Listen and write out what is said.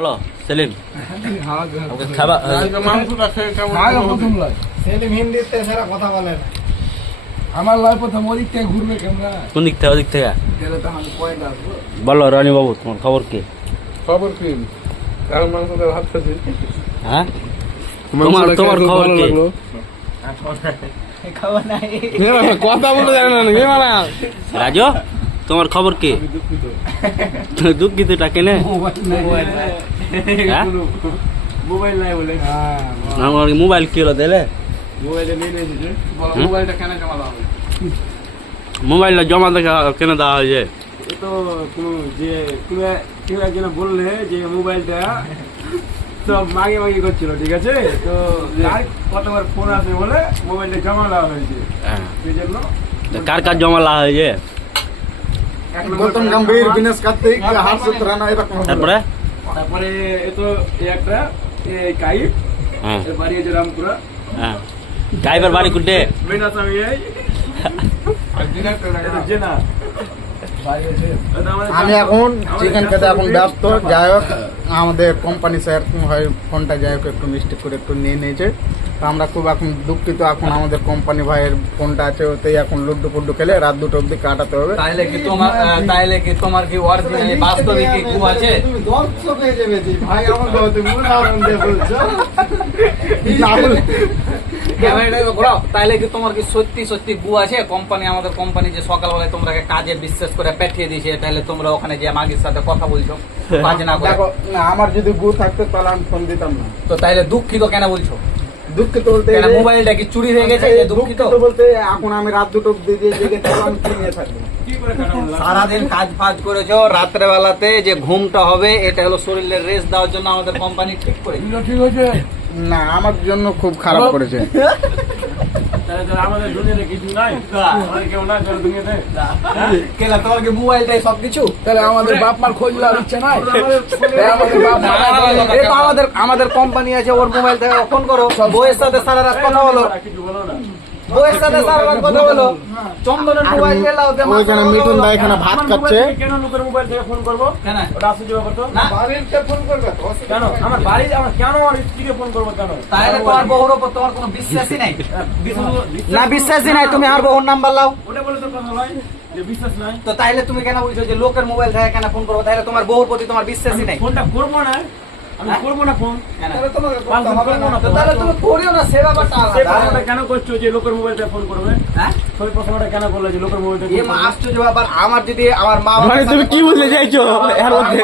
Hello Selim, খাবার সেলিম হিন্দিতে সারা কথা বলে না। আমার লাই প্রথম ওদিক থেকে ঘুরবে ক্যামেরা। কোন দিক থেকে? ওদিক থেকে গেলে তো আমি পয়লা আসবো। বলো রানী বাবু, তোমার খবর কি? খবর কি? কাল মাংস দিয়ে ভাত খাচ্ছি। হ্যাঁ, তোমার খবর কি? খবর নাই। কথা বলে জানে না না রাজু, তোমার খবর কি? দুঃখিত কেনে? হ্যাঁ, মোবাইল নাই বলে। আমার মোবাইল কি হলো দিলে? মোবাইলে নিয়ে নিয়েছে। মোবাইলটা কেন জমা দেওয়া হবে? মোবাইলটা জমা দেখা কেন দেওয়া হয়েছে? তো কোনো যে কেউ একজন বললে যে মোবাইলটা সব মাগে মাগে করছিল, ঠিক আছে? তো কতবার ফোন আসে বলে মোবাইলটা জমা দেওয়া হয়েছে। হ্যাঁ, সেই জন্য কার কার জমা দেওয়া হয়েছে? গৌতম গম্ভীর, বিনেশ কার্তিক, হর্ষিত রানা, এরকম। তারপরে তারপরে এ তো একটা কাইপ, হ্যাঁ এর বাড়ি আছে রামপুরা। হ্যাঁ, গাইবার বাড়ি কুটে? মেনাস আমি এই এটা জেনা। আমি এখন চিকেন খেতে এখন ব্যস্ত। যাই হোক, আমাদের কোম্পানি স্যার হয় ফোনটা যাই হোক একটু মিস্টেক করে একটু নিয়ে নিয়েছে। তো আমরা খুব এখন দুঃখিত। এখন আমাদের কোম্পানি ভাইয়ের ফোনটা আছে, ওতেই এখন লুড্ডু ফুড্ডু খেলে রাত 2টা অবধি কাটাতে হবে। তাইলে কি তোমার কি অরিজিনাল বাস্তবিক কি গু আছে? তুমি দর্শক হয়ে যাবে জি ভাই, আমাকে তুমি উদাহরণ দিয়ে বলছো। ক্যামেরাটা ঘোরাও। তাইলে কি তোমার কি সত্যি সত্যি গু আছে? আমাদের কোম্পানি যে সকালবেলায় তোমরা কাজে বিশ্বাস করে পাঠিয়ে দিয়েছে, তাহলে তোমরা ওখানে যে মাগির সাথে কথা বলছো কাজ না করে? দেখো না, আমার যদি গু থাকতো তাহলে আমি ফোন দিতাম না। তো তাইলে দুঃখিত কেন বলছো? দুঃখিত বলতে মোবাইলটা কি চুরি হয়ে গেছে? দুঃখিত বলতে এখন আমি রাত 2টা অবধি জেগে থাকবো, আমি কি নিয়ে থাকবো? সারাদিন কাজ ফাজ করেছো, রাত্রে বেলাতে যে ঘুমটা হবে এটা হলো শরীরের রেস্ট দেওয়ার জন্য আমাদের কোম্পানি ঠিক করে। ঠিক হয়েছে না, আমার জন্য খুব খারাপ করেছে। আমাদের দুনিয়াতে কিছু নাই, আমাদের কেউ নাই দুনিয়াতে। কেলা তোমার কি মোবাইলটাই সবকিছু? তাহলে আমাদের বাপ মার খোঁজ নেওয়ার ইচ্ছে নাই? আমাদের কোম্পানি আছে, ওর মোবাইল থেকে ফোন করো। বউয়ের সাথে সারা রাত কথা বলো, কিছু বলো না। বউয়ের সাথে সারা রাত কথা বলো। চন্দনের মোবাইল গেলাও ওইখানে মিঠুন দা এখানে ভাত খাচ্ছে। কেন লোকের মোবাইল থেকে ফোন করবো? কেন ওটা আসতে যাওয়া করতো না? ফোন করবে তো? কেন আমার বাড়ি আমার কেন আমার স্ত্রীকে ফোন করবো কেন? তাহলে তোমার বউর উপর তোমার কোনো বিশ্বাসই নাই? না, বিশ্বাসই নাই। তুমি আর বউর নাম্বার লাও। ওটা বলে তো কথা নয় যে বিশ্বাস নাই। তো তাইলে তুমি কেন বলছো যে লোকের মোবাইল থেকে কেন ফোন করবো? তাহলে তোমার বউর প্রতি তোমার বিশ্বাসই নাই। ফোনটা করবো না, আমি করবো না ফোন। তাহলে তুমি করিও না, সে ব্যাপারটা সেই আলাদা। প্রশ্নটা কেন করছো যে লোকের মোবাইল থেকে ফোন করবে? হ্যাঁ, সেই প্রশ্নটা কেন করলে যে লোকের মোবাইল থেকে? আশ্চর্য ব্যাপার। আমার যদি আমার মা তুমি কি বুঝতে চাইছো এর মধ্যে?